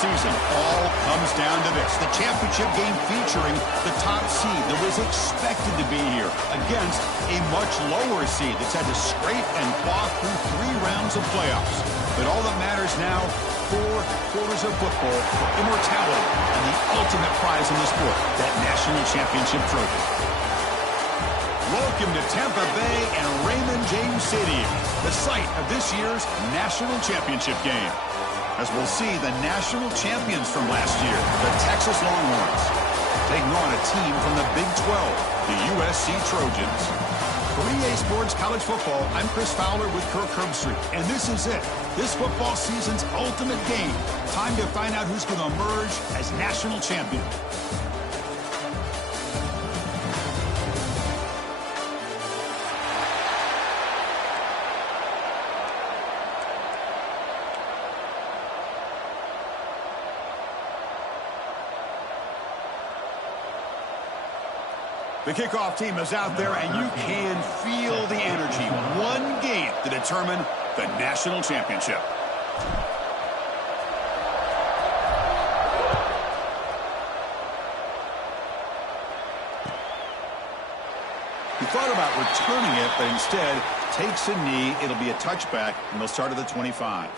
season all comes down to this. The championship game featuring the top seed that was expected to be here against a much lower seed that's had to scrape and claw through 3 rounds of playoffs. But all that matters now, 4 quarters of football for immortality and the ultimate prize in the sport, that national championship trophy. Welcome to Tampa Bay and Raymond James Stadium, the site of this year's national championship game. As we'll see, the national champions from last year, the Texas Longhorns, taking on a team from the Big 12, the USC Trojans. For EA Sports College Football, I'm Chris Fowler with Kirk Herbstreit, and this is it. This football season's ultimate game. Time to find out who's going to emerge as national champion. The kickoff team is out there, and you can feel the energy. One game to determine the national championship. He thought about returning it, but instead takes a knee. It'll be a touchback, and they'll start at the 25.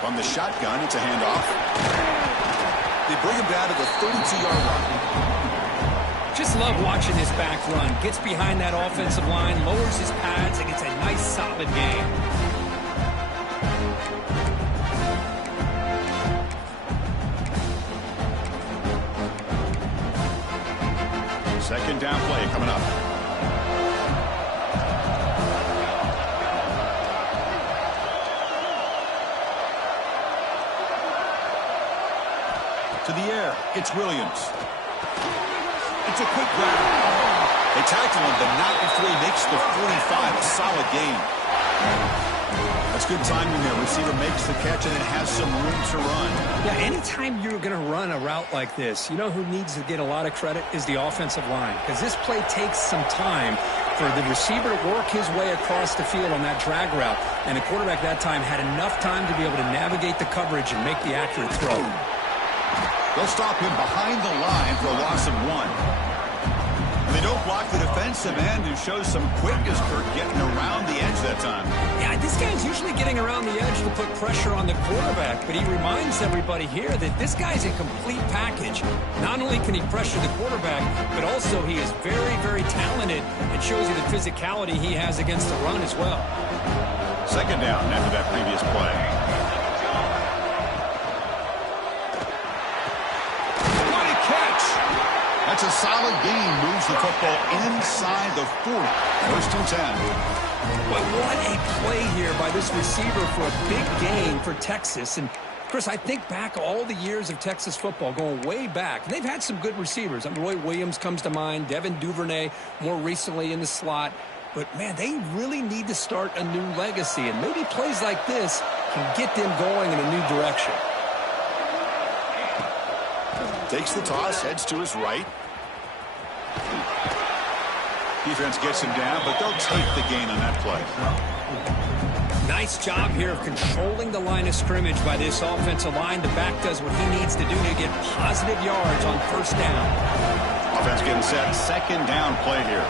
From the shotgun, it's a handoff. They bring him down to the 32-yard line. Just love watching this back run. Gets behind that offensive line, lowers his pads, and gets a nice, solid gain. Second down play coming up. To the air, it's Williams. It's a quick grab. They tackle him, but not before he makes the 45. A solid gain. That's good timing there. Receiver makes the catch and it has some room to run. Yeah, anytime you're going to run a route like this, you know who needs to get a lot of credit is the offensive line. Because this play takes some time for the receiver to work his way across the field on that drag route. And the quarterback that time had enough time to be able to navigate the coverage and make the accurate throw. They'll stop him behind the line for a loss of 1. And they don't block the defensive end, who shows some quickness, Kirk, getting around the edge that time. Yeah, this guy's usually getting around the edge to put pressure on the quarterback, but he reminds everybody here that this guy's a complete package. Not only can he pressure the quarterback, but also he is very, very talented and shows you the physicality he has against the run as well. Second down after that previous play. That's a solid gain. Moves the football inside the 40. First and 10. But what a play here by this receiver for a big gain for Texas. And, Chris, I think back all the years of Texas football, going way back. And they've had some good receivers. I mean, Roy Williams comes to mind. Devin Duvernay more recently in the slot. But, man, they really need to start a new legacy. And maybe plays like this can get them going in a new direction. Takes the toss, heads to his right. Defense gets him down, but they'll take the gain on that play. Nice job here of controlling the line of scrimmage by this offensive line. The back does what he needs to do to get positive yards on first down. Offense getting set. Second down play here.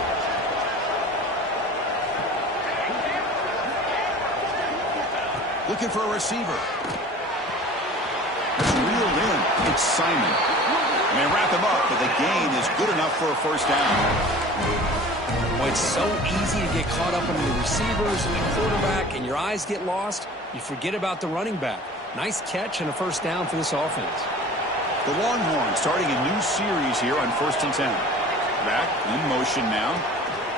Looking for a receiver. It's reeled in. It's Simon. And they wrap him up, but the gain is good enough for a first down. Boy, it's so easy to get caught up in the receivers and the quarterback, and your eyes get lost. You forget about the running back. Nice catch and a first down for this offense. The Longhorns starting a new series here on 1st and 10. Back in motion now.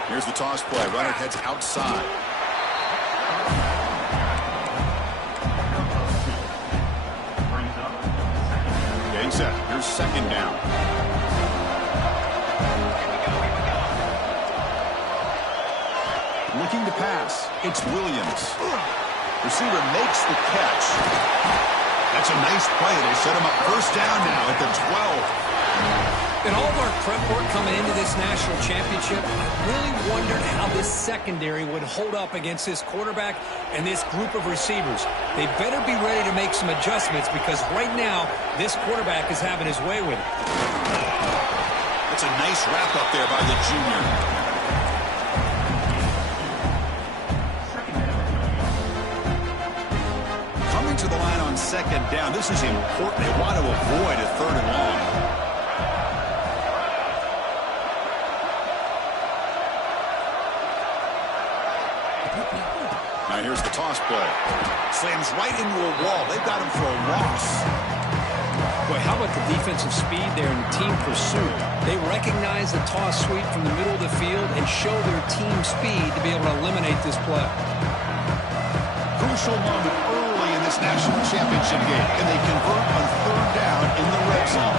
Here's the toss play. Runner heads outside. Getting set. Here's second down. Looking to pass. It's Williams. Receiver makes the catch. That's a nice play. They set him up first down now at the 12. In all of our prep work coming into this national championship, I really wondered how this secondary would hold up against this quarterback and this group of receivers. They better be ready to make some adjustments because right now, this quarterback is having his way with it. That's a nice wrap up there by the junior. Coming to the line on second down. This is important. They want to avoid a third and long. Now here's the toss play. Slams right into a wall. They've got him for a loss. Boy, how about the defensive speed there in team pursuit? They recognize the toss sweep from the middle of the field and show their team speed to be able to eliminate this play. Crucial moment early in this national championship game, and they convert on third down in the red zone.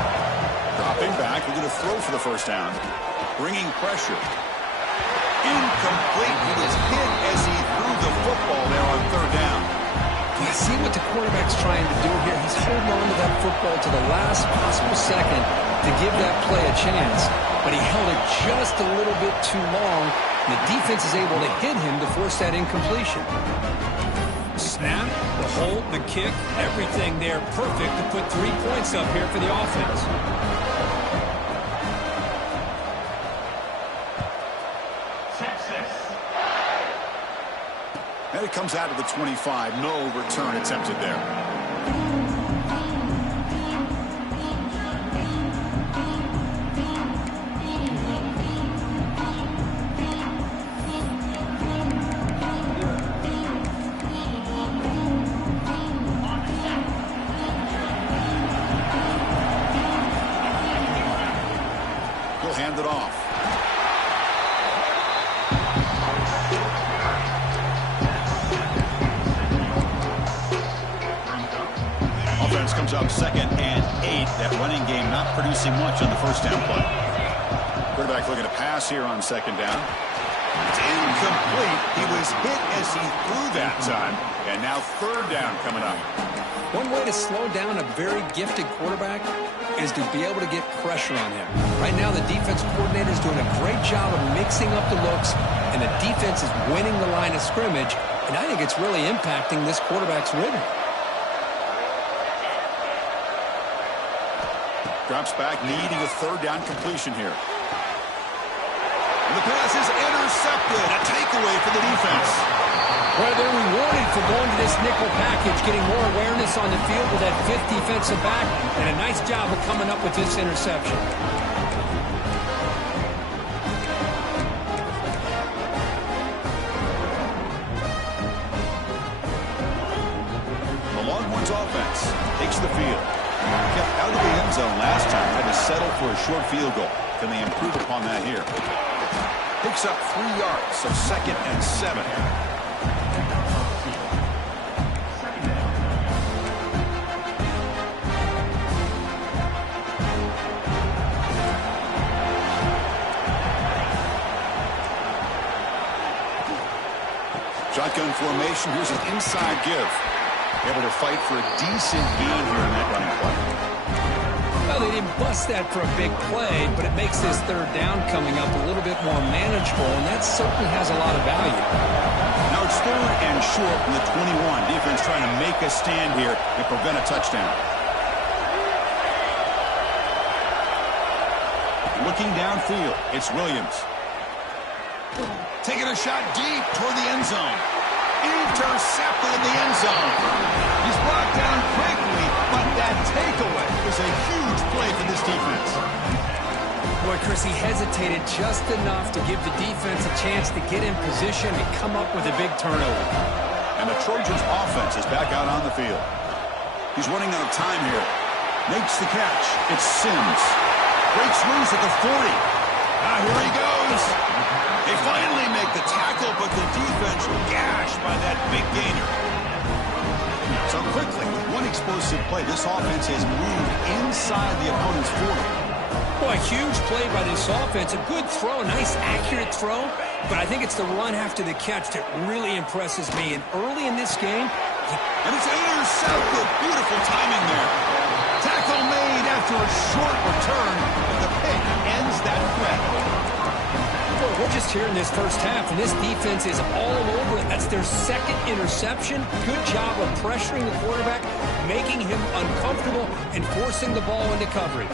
Dropping back, they're going to throw for the first down. Bringing pressure. Incomplete. He was hit as he threw the football there on third down. You see what the quarterback's trying to do here? He's holding on to that football to the last possible second to give that play a chance. But he held it just a little bit too long, and the defense is able to hit him to force that incompletion. Snap, the hold, the kick, everything there perfect to put 3 points up here for the offense. And it comes out of the 25. No return attempted there. He'll hand it off. Comes up 2nd and 8. That running game not producing much on the first down play. Quarterback looking to pass here on 2nd down. It's incomplete. He was hit as he threw that time. And now 3rd down coming up. One way to slow down a very gifted quarterback is to be able to get pressure on him. Right now, the defense coordinator is doing a great job of mixing up the looks, and the defense is winning the line of scrimmage, and I think it's really impacting this quarterback's rhythm. Drops back, needing a 3rd down completion here. And the pass is intercepted. A takeaway for the defense. Well, they're rewarded for going to this nickel package, getting more awareness on the field with that 5th defensive back, and a nice job of coming up with this interception. The Longhorns offense takes the field. Kept out of the end zone last time. Had to settle for a short field goal. Can they improve upon that here? Picks up 3 yards, so 2nd and 7. Shotgun formation. Here's an inside give. Able to fight for a decent gain here in that running play. Well, they didn't bust that for a big play, but it makes this 3rd down coming up a little bit more manageable, and that certainly has a lot of value. Now it's 3rd and short from the 21. Defense trying to make a stand here and prevent a touchdown. Looking downfield, it's Williams. Taking a shot deep toward the end zone. Intercepted in the end zone. He's brought down quickly, but that takeaway is a huge play for this defense. Boy, Chris, he hesitated just enough to give the defense a chance to get in position and come up with a big turnover. And the Trojans' offense is back out on the field. He's running out of time here. Makes the catch. It's Sims. Breaks loose at the 40. Here he goes. They finally make the tackle, but the defense gashed by that big gainer. So quickly, with one explosive play, this offense has moved inside the opponent's 40. Well, a huge play by this offense. A good throw, a nice, accurate throw. But I think it's the run after the catch that really impresses me. And early in this game... And it's intercepted. Beautiful timing there. Tackle made after a short return. And the pick ends that threat. Well, we're just here in this first half, and this defense is all over it. That's their second interception. Good job of pressuring the quarterback, making him uncomfortable, and forcing the ball into coverage.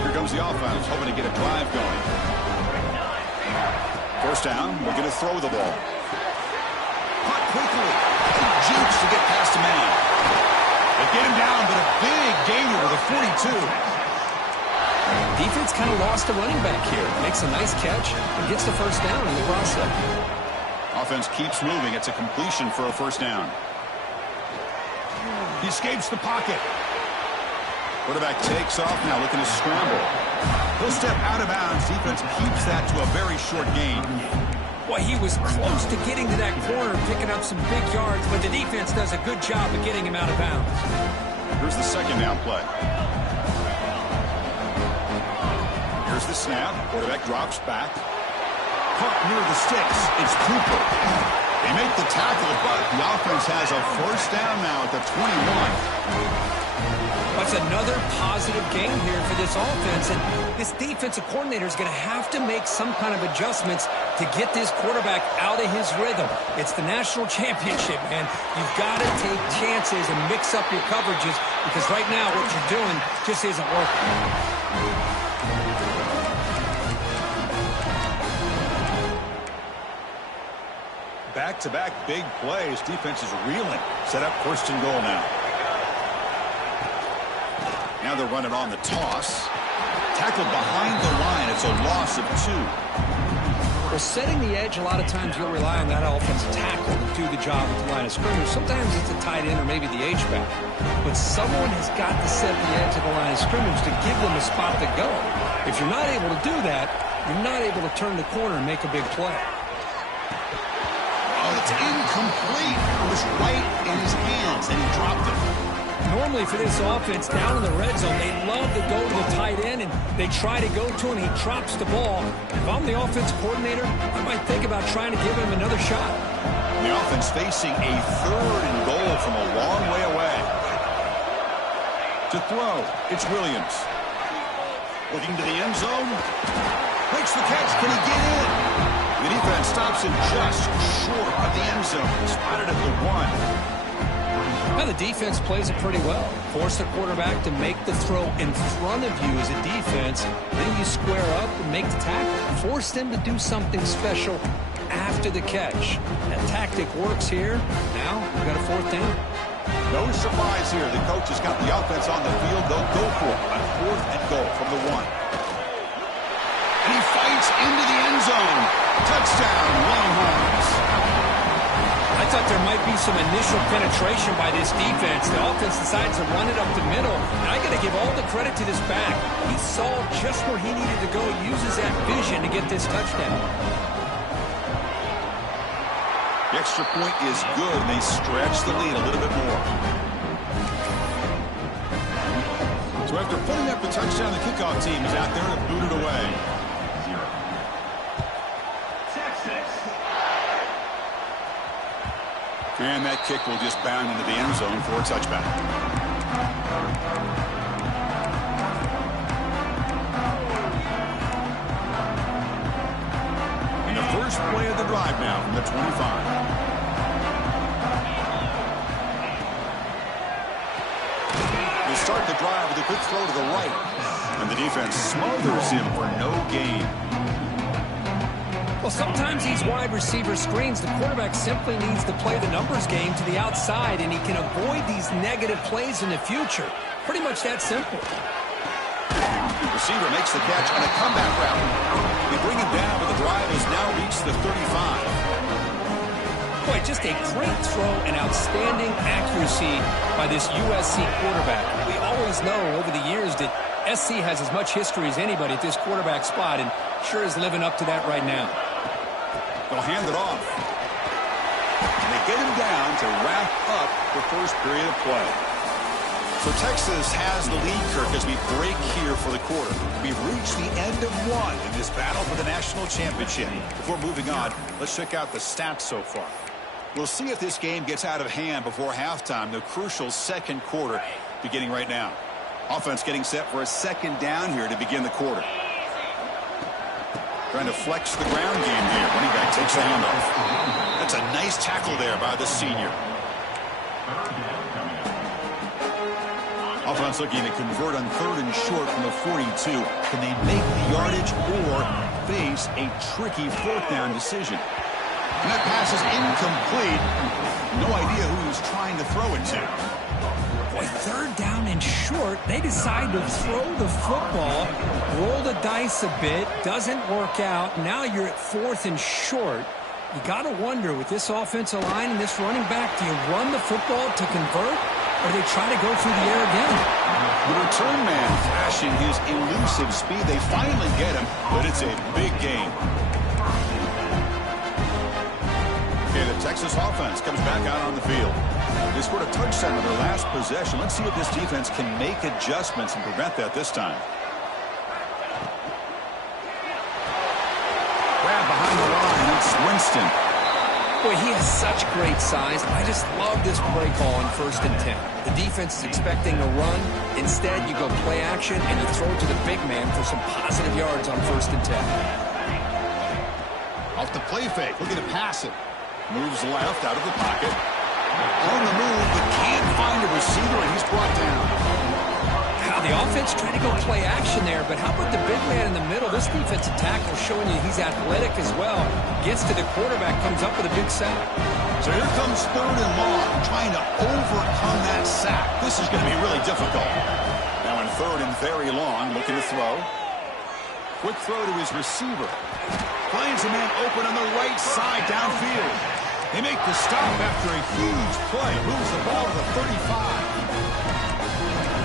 Here comes the offense, hoping to get a drive going. First down, we're going to throw the ball. Caught quickly. Jukes to get past a man. They get him down, but a big gainer to the 42. Defense kind of lost a running back here. Makes a nice catch and gets the first down in the process. Offense keeps moving. It's a completion for a first down. He escapes the pocket. Quarterback takes off now, looking to scramble. He'll step out of bounds. Defense keeps that to a very short gain. Boy, he was close to getting to that corner and picking up some big yards, but the defense does a good job of getting him out of bounds. Here's the second down play. Here's the snap. Quarterback drops back. Caught near the sticks. It's Cooper. They make the tackle, but the offense has a first down now at the 21. That's another positive game here for this offense, and this defensive coordinator is going to have to make some kind of adjustments to get this quarterback out of his rhythm. It's the national championship, man. You've got to take chances and mix up your coverages, because right now what you're doing just isn't working. Back-to-back big plays. Defense is reeling. Set up first and goal now. Now they're running on the toss. Tackled behind the line. It's a loss of 2. Well, setting the edge, a lot of times you'll rely on that offensive tackle to do the job at the line of scrimmage. Sometimes it's a tight end or maybe the H-back. But someone has got to set the edge of the line of scrimmage to give them a spot to go. If you're not able to do that, you're not able to turn the corner and make a big play. Oh, it's incomplete. It was right in his hands, and he dropped it. Normally for this offense, down in the red zone, they love to go to the tight end, and they try to go to him, and he drops the ball. If I'm the offense coordinator, I might think about trying to give him another shot. The offense facing a third and goal from a long way away. To throw, it's Williams. Looking to the end zone. Makes the catch. Can he get in? The defense stops him just short of the end zone. Spotted at the 1. Now the defense plays it pretty well. Force the quarterback to make the throw in front of you as a defense. Then you square up and make the tackle. Force them to do something special after the catch. That tactic works here. Now we've got a fourth down. No surprise here. The coach has got the offense on the field. They'll go for it on 4th and goal from the 1. And he fights into the end zone. Touchdown, Longhorns. I thought there might be some initial penetration by this defense. The offense decides to run it up the middle. And I got to give all the credit to this back. He saw just where he needed to go. He uses that vision to get this touchdown. The extra point is good, and they stretch the lead a little bit more. So after putting up the touchdown, the kickoff team is out there to boot it away. And that kick will just bound into the end zone for a touchback. And the first play of the drive now from the 25. They start the drive with a quick throw to the right. And the defense smothers him for no gain. Well, sometimes these wide receiver screens, the quarterback simply needs to play the numbers game to the outside, and he can avoid these negative plays in the future. Pretty much that simple. The receiver makes the catch on a comeback route. They bring him down, but the drive has now reached the 35. Boy, just a great throw and outstanding accuracy by this USC quarterback. We always know over the years that SC has as much history as anybody at this quarterback spot, and Sure is living up to that right now. They'll hand it off. And they get him down to wrap up the first period of play. So Texas has the lead, Kirk, as we break here for the quarter. We've reached the end of one in this battle for the national championship. Before moving on, let's check out the stats so far. We'll see if this game gets out of hand before halftime, the crucial second quarter beginning right now. Offense getting set for a second down here to begin the quarter. Trying to flex the ground game here. Running back takes the handoff. That's a nice tackle there by the senior. Offense looking to convert on 3rd and short from the 42. Can they make the yardage or face a tricky 4th down decision? And that pass is incomplete. No idea who he was trying to throw it to. Boy, 3rd down and short. They decide to throw the football, roll the dice a bit, doesn't work out. Now you're at 4th and short. You got to wonder, with this offensive line and this running back, do you run the football to convert, or do they try to go through the air again? The return man flashing his elusive speed. They finally get him, but it's a big game. Okay, the Texas offense comes back out on the field. They scored a touchdown on their last possession. Let's see if this defense can make adjustments and prevent that this time. Grab behind the line. It's Winston. Boy, he has such great size. I just love this play call on 1st and 10. The defense is expecting a run. Instead, you go play action, and you throw it to the big man for some positive yards on 1st and 10. Off the play fake. Looking to pass it. Moves left out of the pocket. On the move, but can't find a receiver, and he's brought down. Now, the offense trying to go play action there, but how about the big man in the middle? This defensive tackle showing you he's athletic as well. Gets to the quarterback, comes up with a big sack. So here comes 3rd and long, trying to overcome that sack. This is going to be really difficult. Now in 3rd and very long, looking to throw. Quick throw to his receiver. Finds a man open on the right side downfield. They make the stop after a huge play. Moves the ball to the 35.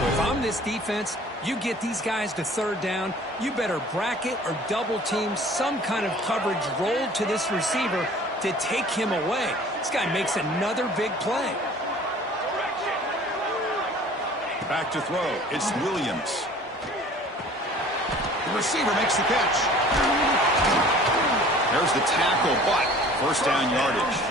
If I'm this defense, you get these guys to 3rd down, you better bracket or double team some kind of coverage rolled to this receiver to take him away. This guy makes another big play. Back to throw. It's Williams. The receiver makes the catch. There's the tackle, but 1st down yardage.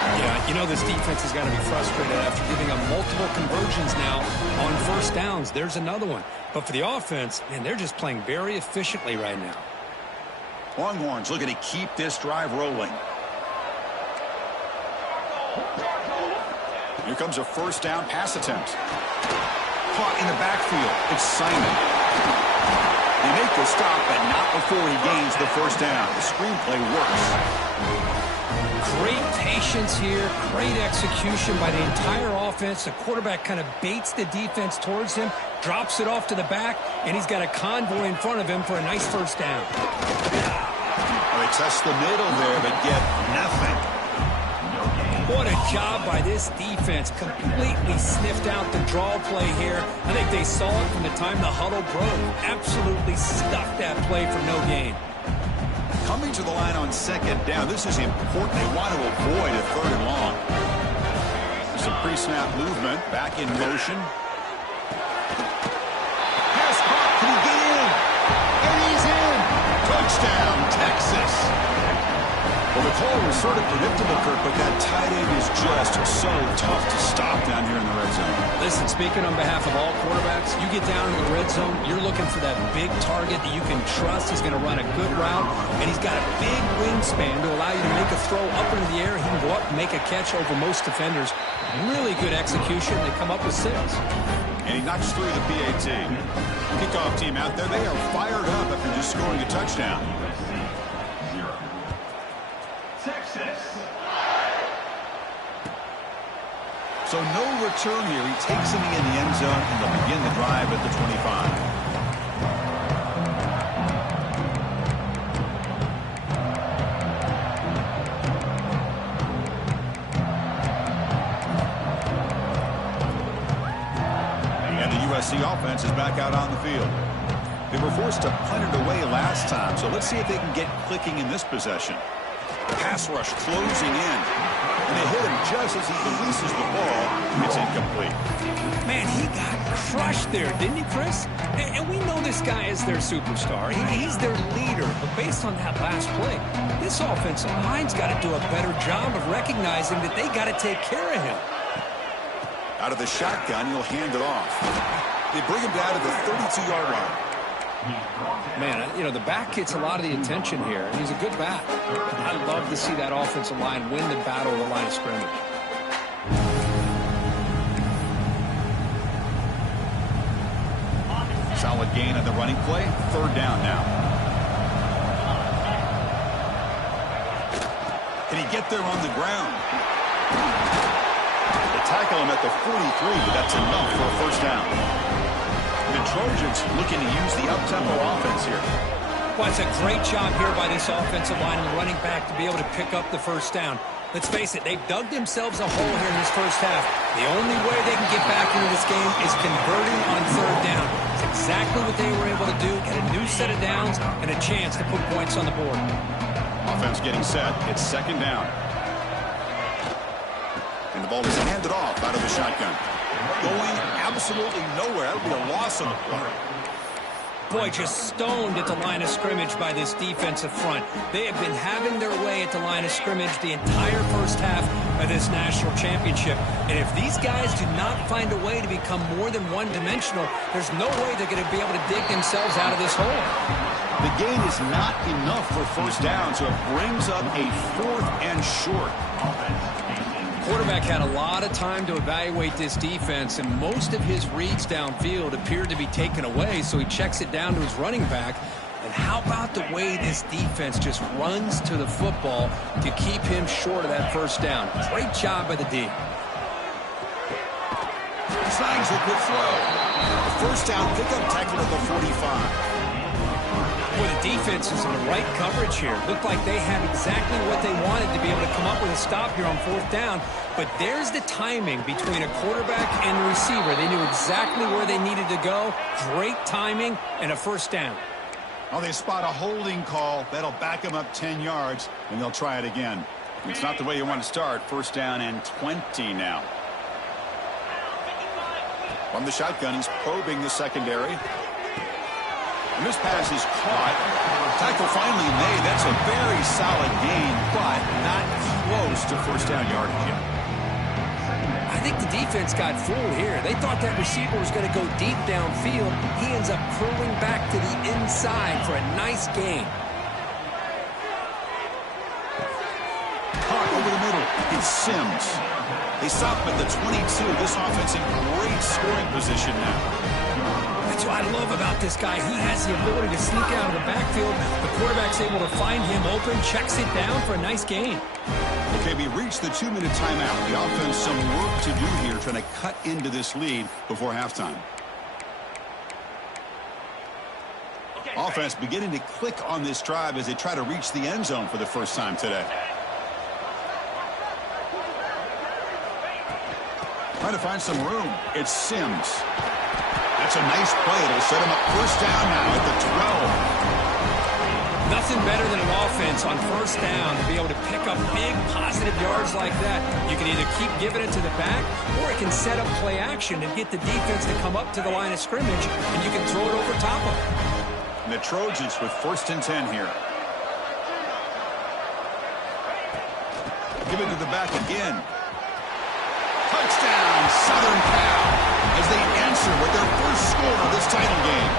Yeah, you know this defense has got to be frustrated after giving up multiple conversions now on 1st downs. There's another one. But for the offense, man, they're just playing very efficiently right now. Longhorns looking to keep this drive rolling. Here comes a 1st down pass attempt. Caught in the backfield. It's Simon. They make the stop, but not before he gains the 1st down. The screenplay works. Great patience here, great execution by the entire offense. The quarterback kind of baits the defense towards him, drops it off to the back, and he's got a convoy in front of him for a nice 1st down. Well, they test the middle there, but get nothing. What a job by this defense. Completely sniffed out the draw play here. I think they saw it from the time the huddle broke. Absolutely stuffed that play for no gain. Coming to the line on 2nd down. This is important. They want to avoid a 3rd and long. There's some pre-snap movement. Back in motion. Pass caught. Can he get in? And he's in. Touchdown, Texas. Well, the call was sort of predictable, Kirk, but that tight end is just so tough to stop down here in the red zone. Listen, speaking on behalf of all quarterbacks, you get down in the red zone, you're looking for that big target that you can trust. He's going to run a good route, and he's got a big wingspan to allow you to make a throw up into the air. He can go up and make a catch over most defenders. Really good execution. They come up with 6. And he knocks through the PAT. Kickoff team out there. They are fired up after just scoring a touchdown. So no return here. He takes him in the end zone, and they'll begin the drive at the 25. And the USC offense is back out on the field. They were forced to punt it away last time, so let's see if they can get clicking in this possession. Pass rush closing in. And they hit him just as he releases the ball. It's incomplete. Man, he got crushed there, didn't he, Chris? And we know this guy is their superstar. He's their leader. But based on that last play, this offensive line's got to do a better job of recognizing that they got to take care of him. Out of the shotgun, he'll hand it off. They bring him down to the 32-yard line. Man, you know, the back gets a lot of the attention here. He's a good back. I'd love to see that offensive line win the battle of the line of scrimmage. Solid gain on the running play. Third down now. Can he get there on the ground? They tackle him at the 43, but that's enough for a first down. The Trojans looking to use the up-tempo offense here. Well, it's a great job here by this offensive line and the running back to be able to pick up the first down. Let's face it, they've dug themselves a hole here in this first half. The only way they can get back into this game is converting on third down. It's exactly what they were able to do, get a new set of downs and a chance to put points on the board. Offense getting set. It's second down. And the ball is handed off out of the shotgun. Going absolutely nowhere. That would be a loss on the play. Boy, just stoned at the line of scrimmage by this defensive front. They have been having their way at the line of scrimmage the entire first half of this national championship. And if these guys do not find a way to become more than one-dimensional, there's no way they're going to be able to dig themselves out of this hole. The gain is not enough for first down, so it brings up a fourth and short. Quarterback had a lot of time to evaluate this defense, and most of his reads downfield appeared to be taken away, so he checks it down to his running back. And how about the way this defense just runs to the football to keep him short of that first down? Great job by the D. Signs a good throw. The first down pickup tackle at the 45. Well, the defense is in the right coverage here. Looked like they had exactly what they wanted to be able to come up with a stop here on fourth down. But there's the timing between a quarterback and the receiver. They knew exactly where they needed to go. Great timing and a first down. Well, they spot a holding call. That'll back them up 10 yards, and they'll try it again. It's not the way you want to start. First down and 20 now. From the shotgun, he's probing the secondary. And this pass is caught. Tackle finally made. That's a very solid gain, but not close to first down yardage yet. I think the defense got fooled here. They thought that receiver was going to go deep downfield. He ends up curling back to the inside for a nice gain. Caught over the middle. It's Sims. They stop him at the 22. This offense in great scoring position now. That's what I love about this guy. He has the ability to sneak out of the backfield. The quarterback's able to find him open, checks it down for a nice gain. Okay, we reached the 2-minute timeout. The offense some work to do here, trying to cut into this lead before halftime. Offense beginning to click on this drive as they try to reach the end zone for the first time today. Trying to find some room. It's Sims. That's a nice play. It'll set him up first down now at the 12. Nothing better than an offense on first down to be able to pick up big positive yards like that. You can either keep giving it to the back, or it can set up play action and get the defense to come up to the line of scrimmage, and you can throw it over top of them. And the Trojans with first and 10 here. Give it to the back again. Touchdown, Southern Cal, as they answer with their first score of this title game.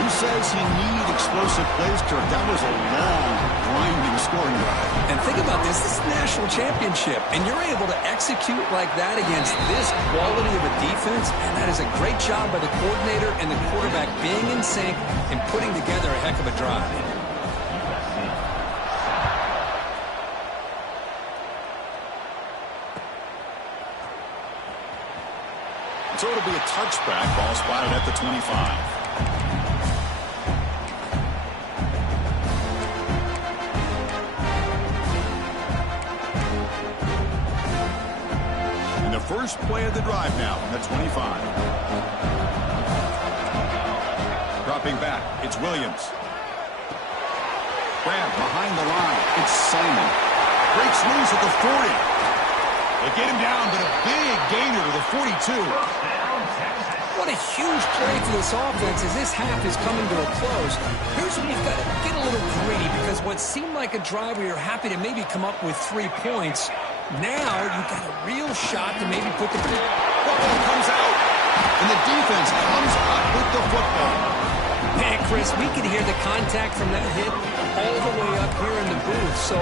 Who says you need explosive plays, Kirk? That was a long, grinding scoring drive. And think about this. This is the national championship, and you're able to execute like that against this quality of a defense, and that is a great job by the coordinator and the quarterback being in sync and putting together a heck of a drive. So it'll be a touchback. Ball spotted at the 25. And the first play of the drive now, at 25. Drop dropping back. It's Williams. Grab behind the line. It's Simon. Breaks loose at the 40. They get him down, but a big gainer to the 42. What a huge play for this offense as this half is coming to a close. Here's when you've got to get a little greedy because what seemed like a drive where you're happy to maybe come up with 3 points, now you've got a real shot to maybe put the football comes out, and the defense comes up with the football. Man, Chris, we can hear the contact from that hit all the way up here in the booth. So,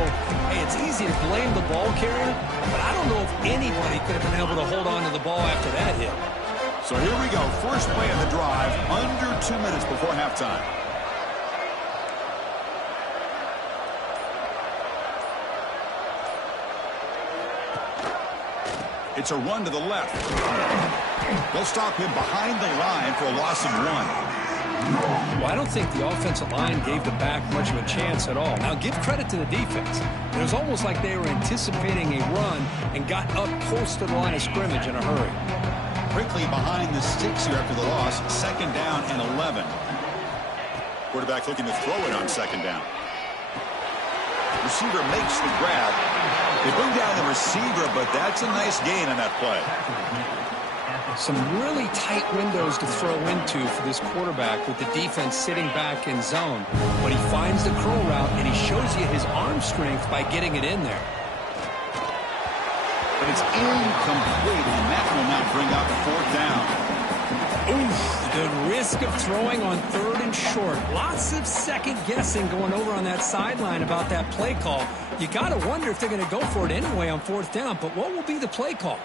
hey, it's easy to blame the ball carrier, but I don't know if anybody could have been able to hold on to the ball after that hit. So here we go. First play of the drive, under 2 minutes before halftime. It's a run to the left. They'll stop him behind the line for a loss of 1. Well, I don't think the offensive line gave the back much of a chance at all. Now, give credit to the defense. It was almost like they were anticipating a run and got up close to the line of scrimmage in a hurry. Quickly behind the sticks here after the loss. 2nd down and 11. Quarterback looking to throw it on 2nd down. Receiver makes the grab. They bring down the receiver, but that's a nice gain on that play. Some really tight windows to throw into for this quarterback with the defense sitting back in zone. But he finds the curl route, and he shows you his arm strength by getting it in there. But it's incomplete, and that will now bring up 4th down. Oof, the risk of throwing on 3rd and short. Lots of second guessing going over on that sideline about that play call. You got to wonder if they're going to go for it anyway on 4th down, but what will be the play call?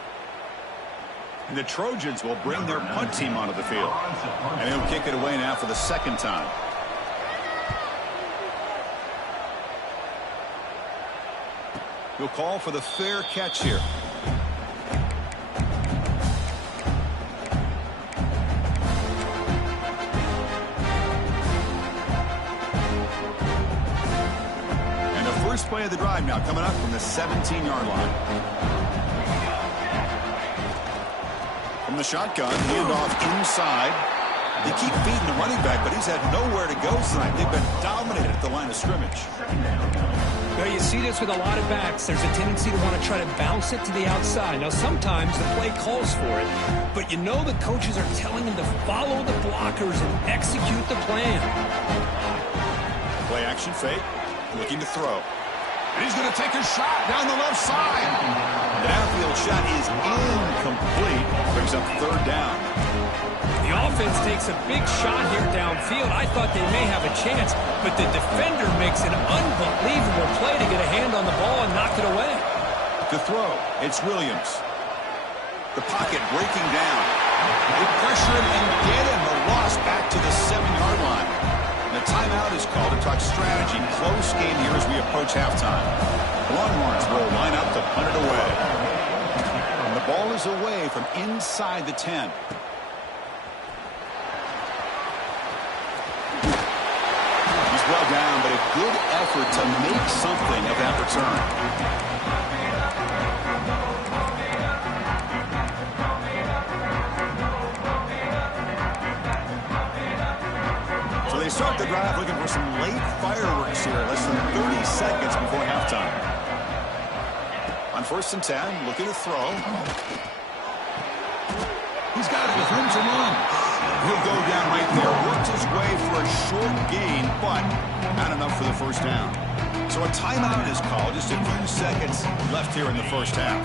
And the Trojans will bring their punt team onto the field. And he'll kick it away now for the 2nd time. He'll call for the fair catch here. And the first play of the drive now coming up from the 17-yard line. From the shotgun, handoff inside. They keep feeding the running back, but he's had nowhere to go tonight. They've been dominated at the line of scrimmage. Well, you see this with a lot of backs. There's a tendency to want to try to bounce it to the outside. Now, sometimes the play calls for it, but you know the coaches are telling them to follow the blockers and execute the plan. Play action fake, looking to throw. And he's going to take a shot down the left side. The downfield shot is incomplete. Brings up 3rd down. The offense takes a big shot here downfield. I thought they may have a chance, but the defender makes an unbelievable play to get a hand on the ball and knock it away. To throw, it's Williams. The pocket breaking down. They pressure him and get him. The loss back to the 7-yard line. And a timeout is called to talk strategy. Close game here as we approach halftime. Longhorns will line up to punt it away. And the ball is away from inside the 10. He's well down, but a good effort to make something of that return. They start the drive looking for some late fireworks here, less than 30 seconds before halftime. On 1st and 10, looking to throw. He's got it with room to run. He'll go down right there. Worked his way for a short gain, but not enough for the 1st down. So a timeout is called. Just a few seconds left here in the 1st half.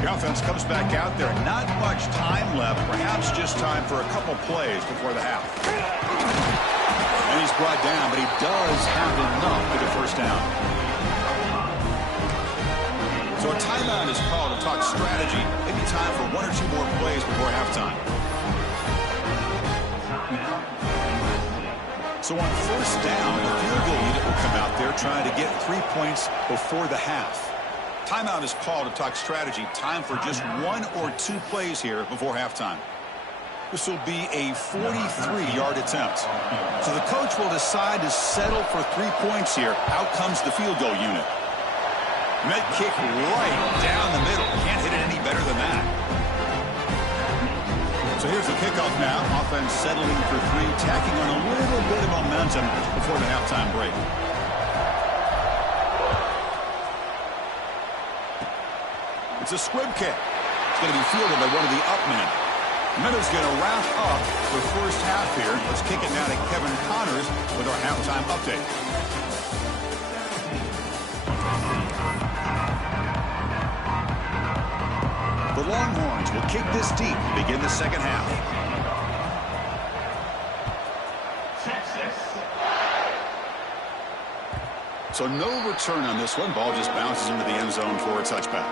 The offense comes back out there. Not much time left. Perhaps just time for a couple plays before the half. And he's brought down, but he does have enough to get 1st down. So a timeout is called to talk strategy. Maybe time for 1 or 2 more plays before halftime. So on 1st down, the field goal unit will come out there trying to get 3 points before the half. Timeout is called to talk strategy. Time for just 1 or 2 plays here before halftime. This will be a 43-yard attempt. So the coach will decide to settle for 3 points here. Out comes the field goal unit. Met kick right down the middle. Can't hit it any better than that. So here's the kickoff now. Offense settling for three, tacking on a little bit of momentum before the halftime break. It's a squib kick. It's going to be fielded by one of the up men. Minutes going to wrap up the first half here. Let's kick it now to Kevin Connors with our halftime update. The Longhorns will kick this deep to begin the second half. So no return on this one. Ball just bounces into the end zone for a touchback.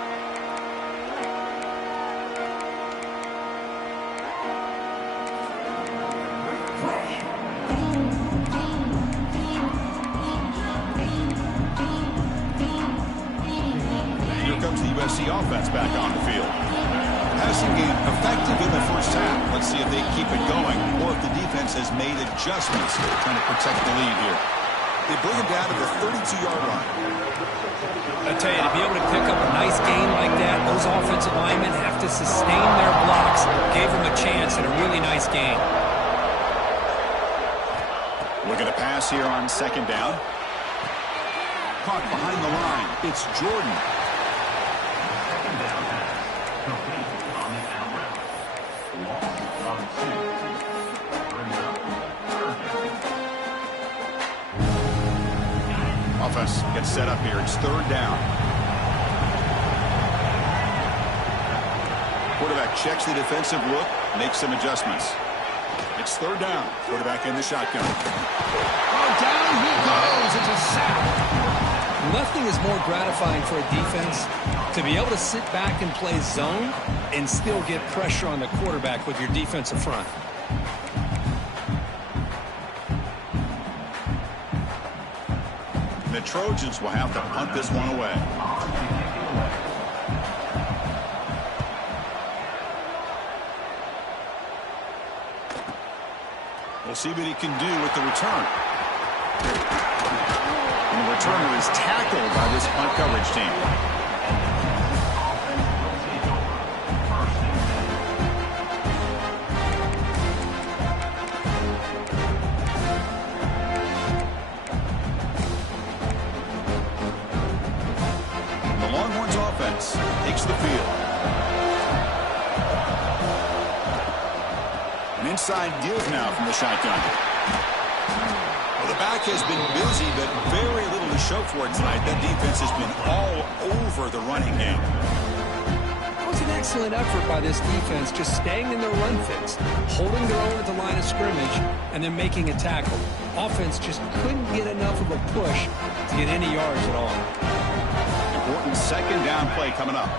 Offense back on the field. Passing game effective in the first half. Let's see if they keep it going or if the defense has made adjustments trying to protect the lead here. They bring it down to the 32-yard line. I tell you, to be able to pick up a nice gain like that, those offensive linemen have to sustain their blocks. Gave them a chance and a really nice gain. Looking to pass here on second down. Caught behind the line. It's Jordan. Offense gets set up here. It's third down. Quarterback checks the defensive look, makes some adjustments. It's third down. Quarterback in the shotgun. Oh, down he goes. It's a sack. Nothing is more gratifying for a defense to be able to sit back and play zone and still get pressure on the quarterback with your defensive front. The Trojans will have to punt this one away. We'll see what he can do with the return. And the returner is tackled by this punt coverage team. Takes the field. An inside give now from the shotgun. Well, the back has been busy, but very little to show for it tonight. That defense has been all over the running game. That was an excellent effort by this defense, just staying in their run fix, holding their own at the line of scrimmage, and then making a tackle. Offense just couldn't get enough of a push to get any yards at all. Important second down play coming up.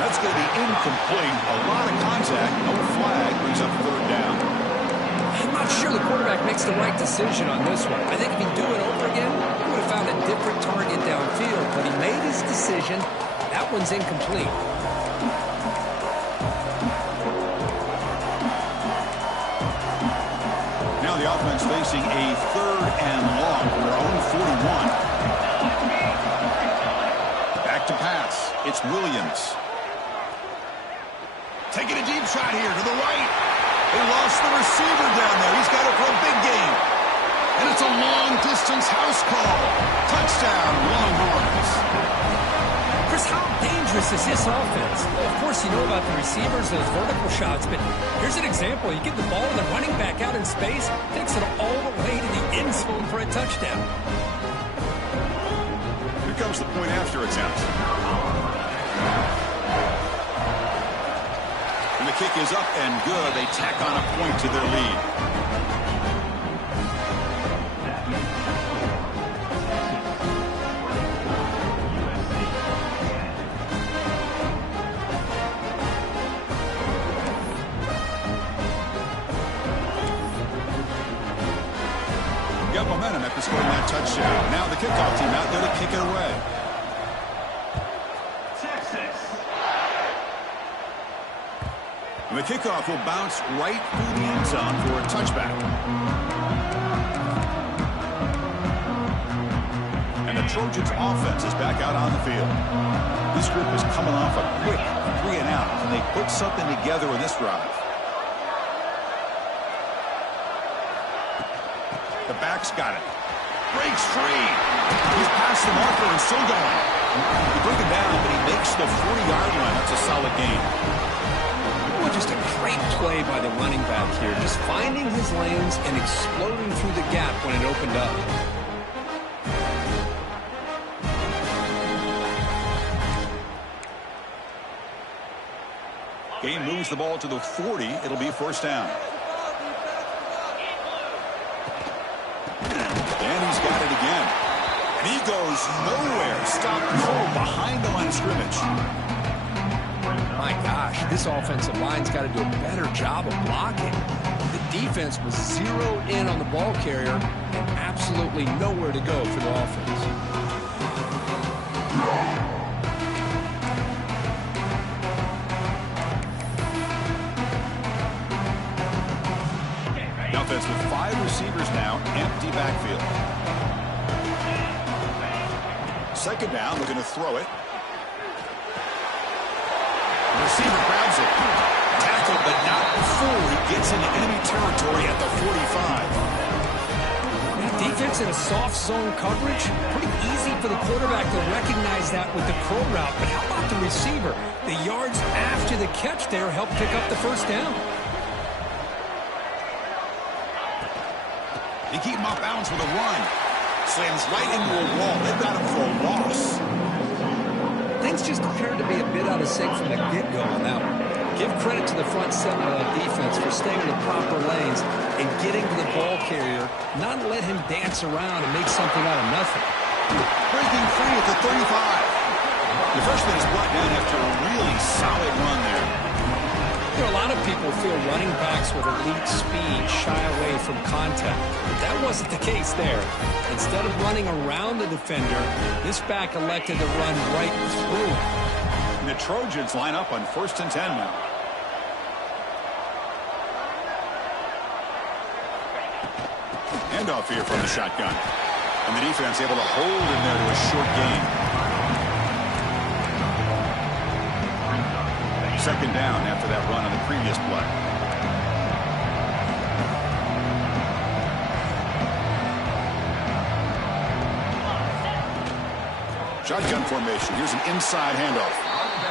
That's going to be incomplete. A lot of contact. No flag. Brings up third down. I'm not sure the quarterback makes the right decision on this one. I think if he'd do it over again, he would have found a different target downfield. But he made his decision. That one's incomplete. Now the offense facing a third and long from their own 41. Back to pass. It's Williams. Taking a deep shot here to the right. They lost the receiver down there. He's got it for a big game. And it's a long-distance house call. Touchdown, Longhorns. Chris, how dangerous is this offense? Of course, you know about the receivers, those vertical shots, but here's an example. You get the ball to the running back out in space, takes it all the way to the end zone for a touchdown. Here comes the point after attempt. And the kick is up and good. They tack on a point to their lead. Got momentum after scoring that touchdown. Now the kickoff team out there to kick it away. And the kickoff will bounce right through the end zone for a touchback. And the Trojans offense is back out on the field. This group is coming off a quick 3-and-out. Can they put something together in this drive? The back's got it. Breaks free. He's past the marker and still going. He broke it down, but he makes the 40-yard line. That's a solid gain. Well, just a great play by the running back here. Just finding his lanes and exploding through the gap when it opened up. Gain moves the ball to the 40. It'll be first down. And he's got it again. And he goes nowhere. Stopped cold behind the line of scrimmage. My gosh, this offensive line's got to do a better job of blocking. The defense was zeroed in on the ball carrier and absolutely nowhere to go for the offense. The offense with 5 receivers now, empty backfield. Second down, looking to throw it. The receiver grabs it. Tackled, but not before he gets into enemy territory at the 45. That defense in a soft zone coverage, pretty easy for the quarterback to recognize that with the crow route. But how about the receiver? The yards after the catch there helped pick up the first down. They keep him off balance with a run. Slams right into a wall. They've got him for a loss. Things just appeared to be a bit out of sync from the get-go on that one. Give credit to the front seven of that defense for staying in the proper lanes and getting to the ball carrier, not let him dance around and make something out of nothing. Breaking free at the 35. The freshman is brought down after a really solid run there. You know, a lot of people feel running backs with elite speed shy away from contact, but that wasn't the case there. Instead of running around the defender, this back elected to run right through him. And the Trojans line up on 1st and 10 now. Handoff here from the shotgun. And the defense able to hold him there to a short gain. Second down after that run on the previous play. Shotgun formation. Here's an inside handoff.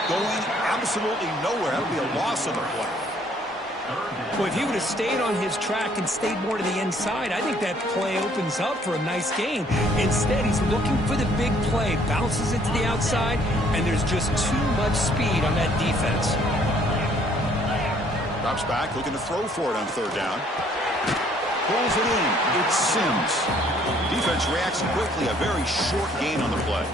Going absolutely nowhere. That would be a loss of the play. Well, if he would have stayed on his track and stayed more to the inside, I think that play opens up for a nice gain. Instead, he's looking for the big play, bounces it to the outside, and there's just too much speed on that defense. Drops back, looking to throw for it on 3rd down. Pulls it in. It's Sims. Defense reacts quickly. A very short gain on the play.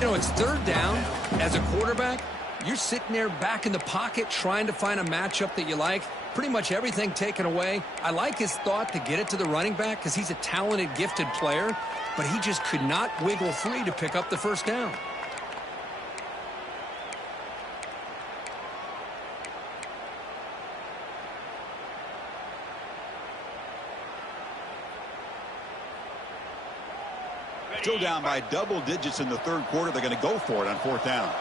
You know, it's 3rd down. As a quarterback, you're sitting there back in the pocket trying to find a matchup that you like. Pretty much everything taken away. I like his thought to get it to the running back because he's a talented, gifted player, but he just could not wiggle free to pick up the first down. Still down by double digits in the 3rd quarter. They're going to go for it on 4th down.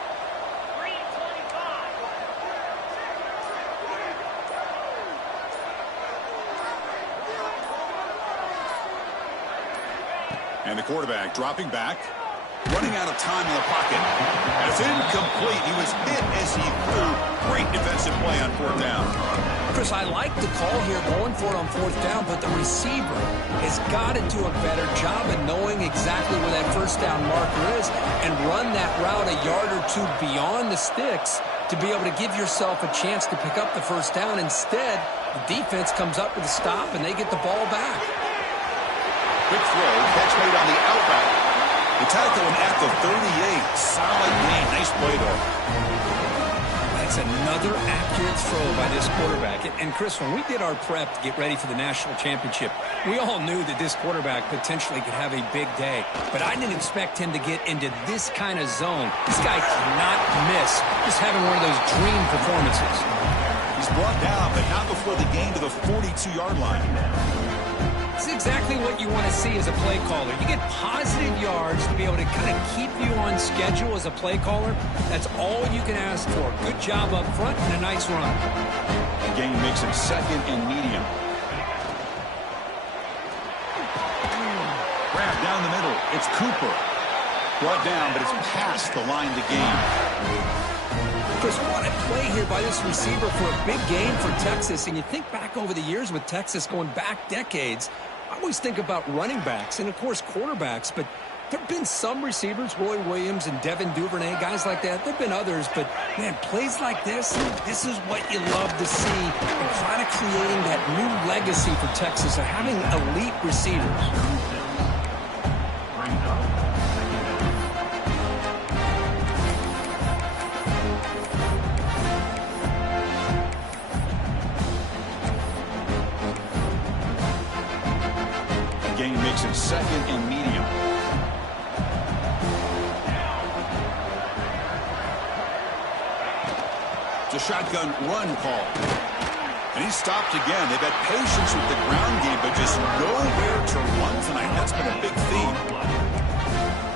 And the quarterback dropping back, running out of time in the pocket. And it's incomplete. He was hit as he threw. Great defensive play on 4th down. Chris, I like the call here going for it on 4th down, but the receiver has got to do a better job of knowing exactly where that first down marker is and run that route a yard or two beyond the sticks to be able to give yourself a chance to pick up the first down. Instead, the defense comes up with a stop and they get the ball back. Quick throw, catch made on the out route. The tackle him at the 38. Solid gain. Nice play, though. That's another accurate throw by this quarterback. And, Chris, when we did our prep to get ready for the national championship, we all knew that this quarterback potentially could have a big day. But I didn't expect him to get into this kind of zone. This guy cannot miss. Just having one of those dream performances. He's brought down, but not before the gain to the 42-yard line. It's exactly what you want to see as a play caller. You get positive yards to be able to kind of keep you on schedule as a play caller. That's all you can ask for. Good job up front and a nice run. The game makes it second and medium. Grab down the middle. It's Cooper. Brought down, but it's past the line to gain. Chris, what a play here by this receiver for a big game for Texas. And you think back over the years with Texas going back decades, I always think about running backs and, of course, quarterbacks. But there have been some receivers, Roy Williams and Devin Duvernay, guys like that. There have been others. But, man, plays like this is what you love to see. And kind of creating that new legacy for Texas of having elite receivers. Makes it second and medium. It's a shotgun run call. And he's stopped again. They've had patience with the ground game, but just nowhere to run tonight. That's been a big theme.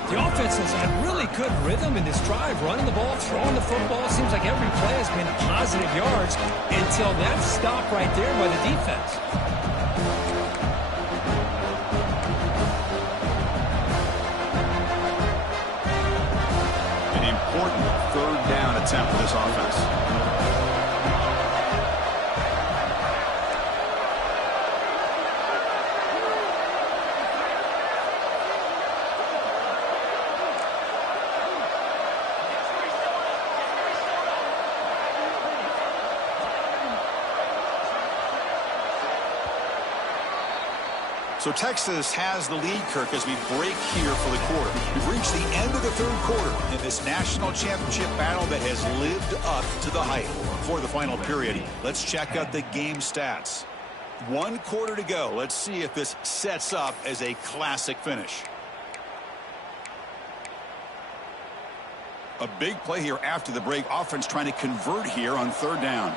The offense has had really good rhythm in this drive, running the ball, throwing the football. Seems like every play has been positive yards until that stop right there by the defense. Important third down attempt for this offense. So Texas has the lead, Kirk, as we break here for the quarter. We've reached the end of the third quarter in this national championship battle that has lived up to the hype. For the final period, let's check out the game stats. 1 quarter to go. Let's see if this sets up as a classic finish. A big play here after the break. Offense trying to convert here on third down.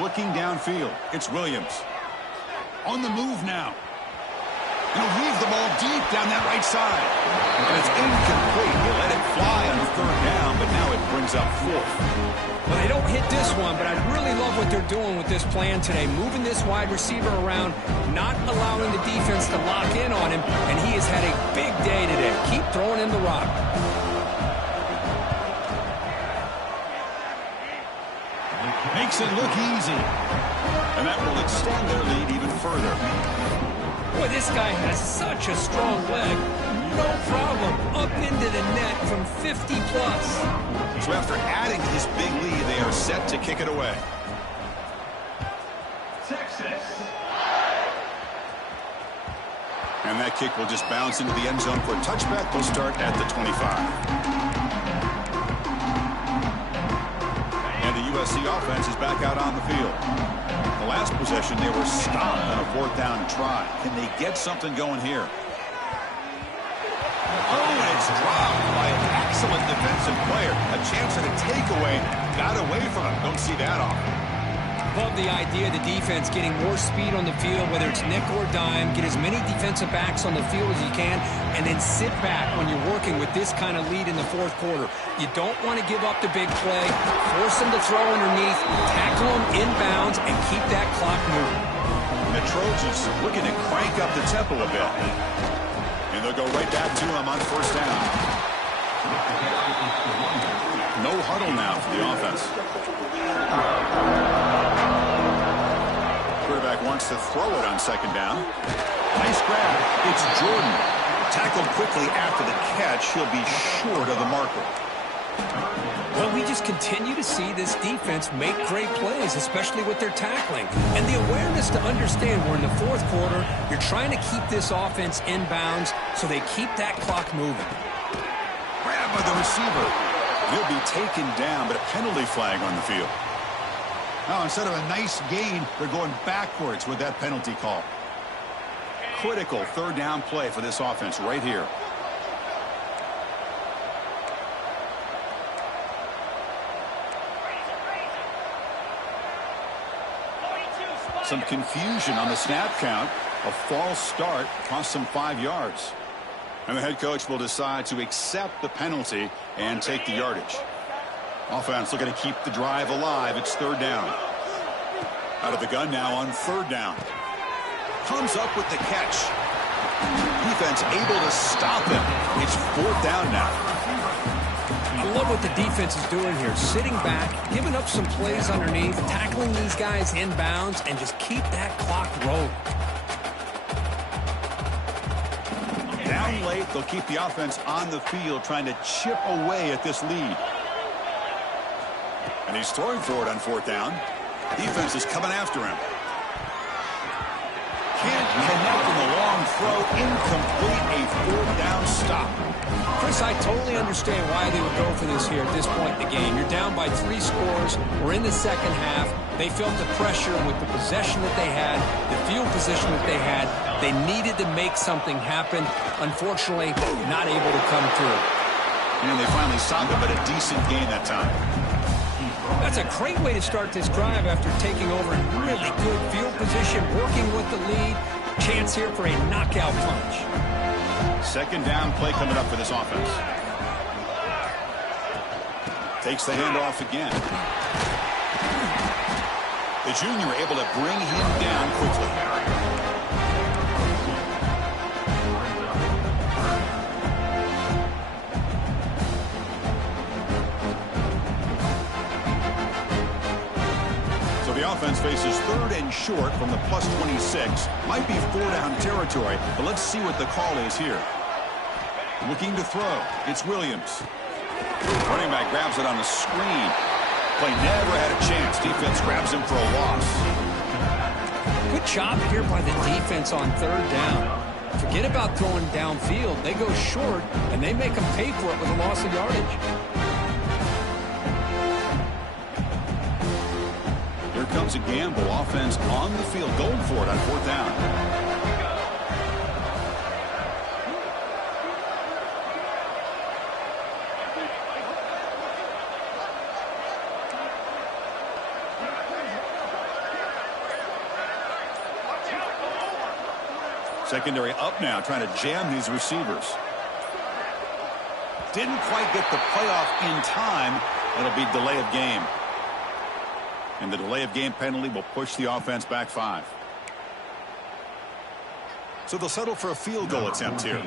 Looking downfield, it's Williams. On the move now. He'll leave the ball deep down that right side. And it's incomplete. He let it fly on third down, but now it brings up fourth. Well, they don't hit this one, but I really love what they're doing with this plan today. Moving this wide receiver around, not allowing the defense to lock in on him, and he has had a big day today. Keep throwing him the rock. Makes it look easy. And that will extend their lead even further. Boy, this guy has such a strong leg. No problem. Up into the net from 50 plus. So after adding to this big lead, they are set to kick it away. Texas. And that kick will just bounce into the end zone for a touchback. They'll start at the 25. USC offense is back out on the field. The last possession, they were stopped on a fourth down try. Can they get something going here? Oh, and it's dropped by an excellent defensive player. A chance at a takeaway. Got away from him. Don't see that often. Love the idea of the defense getting more speed on the field, whether it's nickel or dime. Get as many defensive backs on the field as you can, and then sit back when you're working with this kind of lead in the fourth quarter. You don't want to give up the big play. Force them to throw underneath, tackle them inbounds, and keep that clock moving. The Trojans looking to crank up the tempo a bit. And they'll go right back to him on first down. No huddle now for the offense. Quarterback wants to throw it on second down. Nice grab. It's Jordan. Tackled quickly after the catch. He'll be short of the marker. Well, we just continue to see this defense make great plays, especially with their tackling. And the awareness to understand we're in the fourth quarter, you're trying to keep this offense inbounds so they keep that clock moving. Grab by the receiver. He'll be taken down, but a penalty flag on the field. Now, instead of a nice gain, they're going backwards with that penalty call. Critical third down play for this offense right here. Some confusion on the snap count. A false start cost them 5 yards. And the head coach will decide to accept the penalty and take the yardage. Offense looking to keep the drive alive. It's 3rd down. Out of the gun now on 3rd down. Comes up with the catch. Defense able to stop him. It's 4th down now. I love what the defense is doing here. Sitting back, giving up some plays underneath, tackling these guys inbounds, and just keep that clock rolling. Down late, they'll keep the offense on the field, trying to chip away at this lead. And he's throwing for it on 4th down. Defense is coming after him. Can't connect in the long throw. Incomplete. A 4th down stop. Chris, I totally understand why they would go for this here at this point in the game. You're down by 3 scores. We're in the second half. They felt the pressure with the possession that they had, the field position that they had. They needed to make something happen. Unfortunately, not able to come through. And they finally stopped him, but a decent gain that time. That's a great way to start this drive after taking over in really good field position, working with the lead. Chance here for a knockout punch. 2nd down play coming up for this offense. Takes the handoff again. The junior able to bring him down quickly. Offense faces 3rd and short from the +26. Might be 4-down territory, but let's see what the call is here. Looking to throw. It's Williams. Running back grabs it on the screen. Play never had a chance. Defense grabs him for a loss. Good job here by the defense on 3rd down. Forget about throwing downfield. They go short, and they make them pay for it with a loss of yardage. Comes a gamble. Offense on the field, going for it on 4th down. Secondary up now, trying to jam these receivers. Didn't quite get the playoff in time. It'll be delay of game. And the delay of game penalty will push the offense back 5. So they'll settle for a field goal attempt here.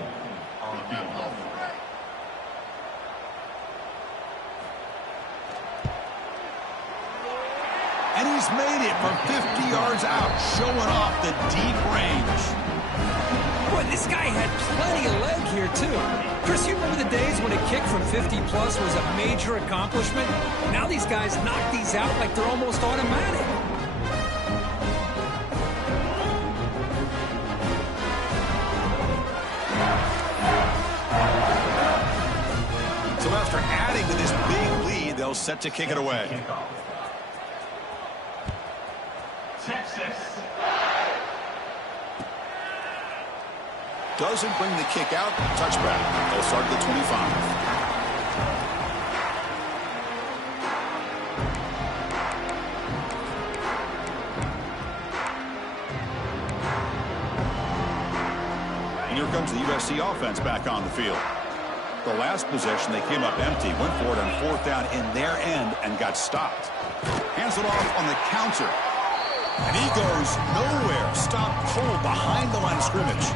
And he's made it from 50 yards out, showing off the deep range. Boy, this guy had plenty of leg here, too. Chris, you remember the days when a kick from 50-plus was a major accomplishment? Now these guys knock these out like they're almost automatic. So after adding to this big lead, they'll set to kick it away. Texas. Doesn't bring the kick out. Touchback. They'll start at the 25. And here comes the USC offense back on the field. The last possession, they came up empty, went for it on 4th down in their end and got stopped. Hands it off on the counter. And he goes nowhere. Stopped cold behind the line of scrimmage.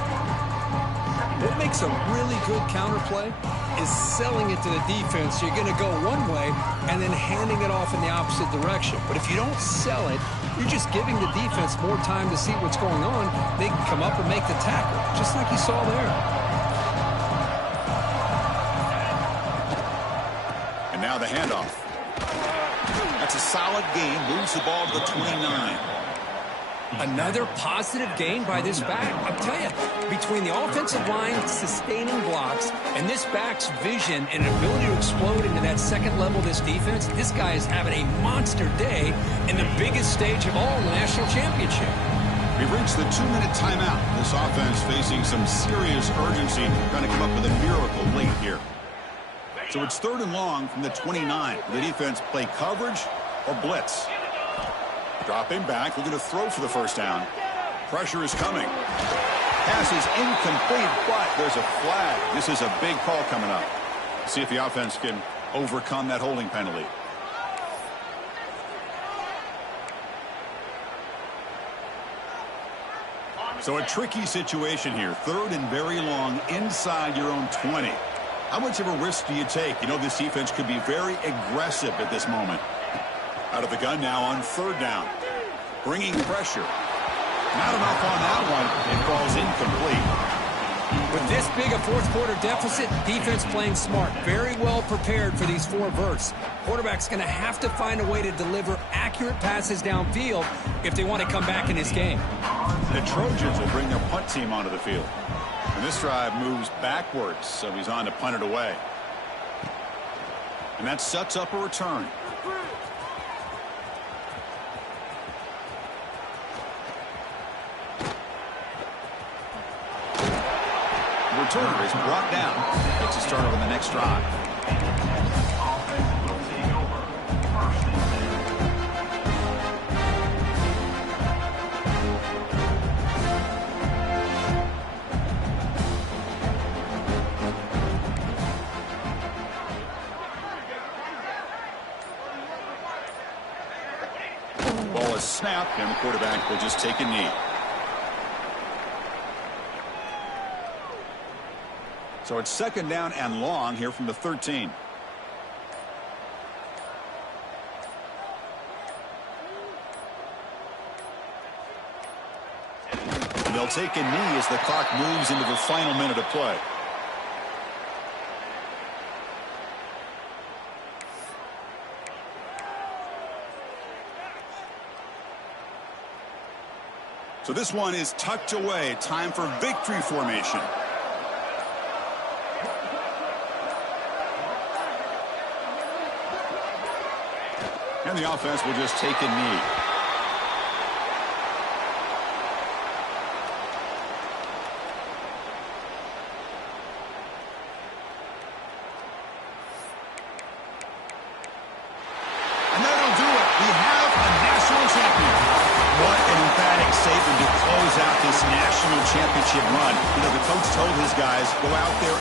What makes a really good counterplay is selling it to the defense. You're going to go one way and then handing it off in the opposite direction. But if you don't sell it, you're just giving the defense more time to see what's going on. They can come up and make the tackle, just like you saw there. And now the handoff. That's a solid gain. Moves the ball to the 29. Another positive gain by this back. I'll tell you, between the offensive line sustaining blocks and this back's vision and ability to explode into that second level of this defense, this guy is having a monster day in the biggest stage of all, the national championship. We've reached the 2-minute timeout. This offense facing some serious urgency, trying to come up with a miracle late here. So it's 3rd and long from the 29. The defense play coverage or blitz. Dropping back, looking to throw for the first down. Pressure is coming. Pass is incomplete, but there's a flag. This is a big call coming up. See if the offense can overcome that holding penalty. So a tricky situation here. Third and very long inside your own 20. How much of a risk do you take? You know, this defense could be very aggressive at this moment. Out of the gun now on third down. Bringing pressure. Not enough on that one. It falls incomplete. With this big a fourth quarter deficit, defense playing smart. Very well prepared for these 4 verts. Quarterback's going to have to find a way to deliver accurate passes downfield if they want to come back in this game. The Trojans will bring their punt team onto the field. And this drive moves backwards, so he's on to punt it away. And that sets up a return. The returner is brought down. Gets a start on the next drive. Ball is snapped, and the quarterback will just take a knee. So it's second down and long here from the 13. And they'll take a knee as the clock moves into the final minute of play. So this one is tucked away. Time for victory formation. And the offense will just take a knee. And that'll do it. We have a national champion. What an emphatic statement to close out this national championship run. You know, the coach told his guys, go out there